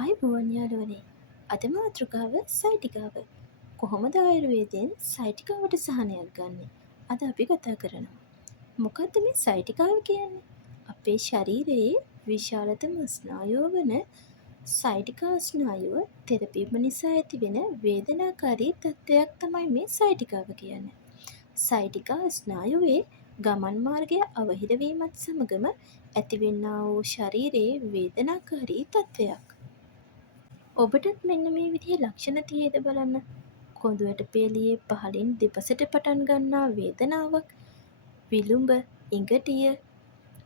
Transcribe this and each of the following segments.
ආයුබෝවන් යාළුවනේ. අද මාතෘකාව සයිටිකාව. කොහොමද ආයුර්වේදයෙන් සයිටිකාවට සහනයක් ගන්නෙ? අද අපි කතා කරනවා. මොකද්ද මේ සයිටිකාව කියන්නේ? අපේ ශරීරයේ විශාලතම ස්නායුව වන සයිටිකා ස්නායුව තෙරපීම නිසා ඇතිවෙන වේදනාකාරී තත්ත්වයක් තමයි මේ සයිටිකාව කියන්නේ. සයිටිකා ස්නායුවේ ගමන් මාර්ගය අවහිර වීමත් සමගම ඇතිවෙන්නා වූ ශරීරයේ වේදනාකාරී තත්ත්වයක්. ඔබටත් මෙන්න මේ විදිහේ ලක්ෂණ තියේද බලන්න. කොඳුයට පේලියේ පහළින් දෙපසට පටන් ගන්නා වේදනාවක්, විලුඹ, ඉඟටිය,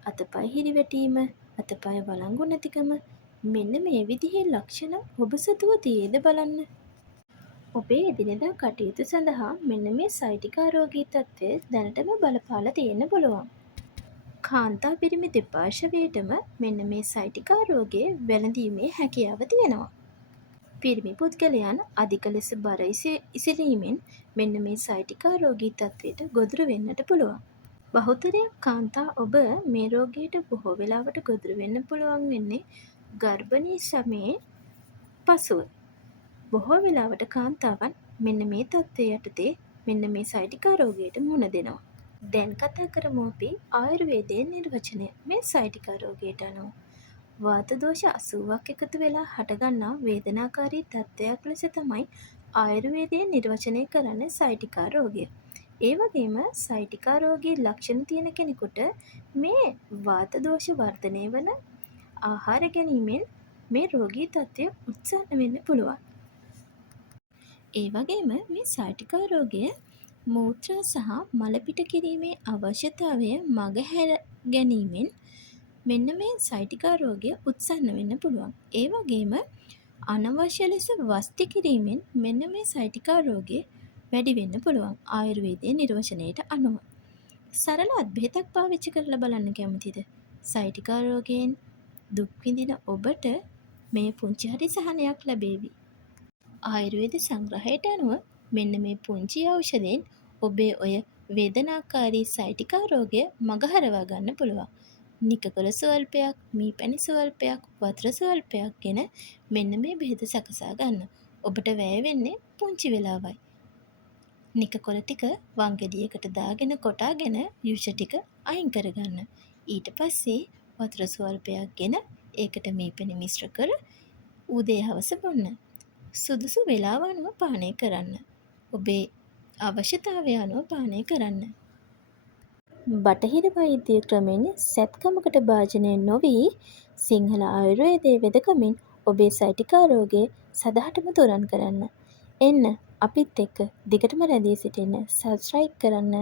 අතපය හිරිවැටීම, අතපය වළංගු නැතිකම, මෙන්න මේ විදිහේ ලක්ෂණ ඔබ සතුව තියේද බලන්න. ඔබේ එදිනෙදා කටයුතු සඳහා මෙන්න මේ සයිටිකා රෝගී තත්ත්වය දැනටම බලපාලා තියෙන්න පුළුවන්. කාන්තා පිරිමි දෙපාර්ශවයටම මෙන්න මේ සයිටිකා රෝගය වැළඳීමේ හැකියාව තියෙනවා. පිරිමි පුද්ගලයන් අධික ලෙස බර ඉසිලීමෙන් මෙන්න මේ සයිටිකා රෝගී තත්ත්වයට ගොදුරු වෙන්නට පුළුවන්. බහුතරයක් කාන්තා ඔබ මේ රෝගයට බොහෝ වෙලාවට ගොදුරු වෙන්න පුළුවන් වෙන්නේ ගර්භණී සමයේ පසුව. බොහෝ වෙලාවට කාන්තාවන් මෙන්න මේ තත්ත්වය යටතේ මෙන්න මේ සයිටිකා රෝගයට මුහුණ දෙනවා. දැන් කතා කරමු අපි ආයුර්වේදයේ නිර්වචනය මේ සයිටිකා රෝගයට අනුව. වාත දෝෂ 80ක් එකතු වෙලා හටගන්නා වේදනාකාරී තත්ත්වයක් ලෙස තමයි ආයුර්වේදයේ නිර්වචනය කරන්නේ සයිටිකා රෝගය. ඒ වගේම සයිටිකා රෝගී ලක්ෂණ තියෙන කෙනෙකුට මේ වාත දෝෂ වර්ධනය වන ආහාර ගැනීමෙන් මේ රෝගී තත්ත්වය උත්සන්න වෙන්න පුළුවන්. ඒ වගේම මේ සයිටිකා රෝගය මූත්‍රා සහ මල පිට කිරීමේ අවශ්‍යතාවය මගහැර ගැනීමෙන් මෙන්න මේ සයිටිකා රෝගය උත්සන්න වෙන්න පුළුවන්. ඒ වගේම අනවශ්‍ය ලෙස වස්ති කිරීමෙන් මෙන්න මේ සයිටිකා රෝගය වැඩි වෙන්න පුළුවන් ආයුර්වේදයේ නිර්වචනයට අනුව. සරල අත්බෙහෙතක් පාවිච්චි කරලා බලන්න කැමතිද? සයිටිකා රෝගයෙන් දුක් විඳින ඔබට මේ පුංචි හරි සහනයක් ලැබේවි. ආයුර්වේද සංග්‍රහයට අනුව මෙන්න මේ පුංචි ඖෂධයෙන් ඔබේ ඔය වේදනාකාරී සයිටිකා රෝගය මගහරවා ගන්න පුළුවන්. නිකකොළ ස්වල්පයක්, මීපැණි ස්වල්පයක්, වතුර ස්වල්පයක් ගෙන මෙන්න මේ බෙහෙත සකසා ගන්න. ඔබට වැය වෙන්නේ පුංචි වෙලාවයි. නිකකොළ ටික වංගෙඩියකට දාගෙන කොටාගෙන යුෂ ටික අයින් කරගන්න. ඊට පස්සේ වතුර ස්වල්පයක් ගෙන ඒකට මීපැණි මිශ්‍ර කර උදේ හවස බොන්න. සුදුසු වේලාව අනුව පානය කරන්න. ඔබේ අවශ්‍යතාවය අනුව පානය කරන්න. බටහිර වෛද්‍ය ක්‍රමෙන් සැත්කමකට භාජනය නොවී සිංහල ආයුර්වේදයේ වෙදකමින් ඔබේ සයිටිකා රෝගය සදහටම තුරන් කරන්න. එන්න අපිත් එක්ක දිගටම රැඳී සිටින්න. සබ්ස්ක්‍රයිබ් කරන්න.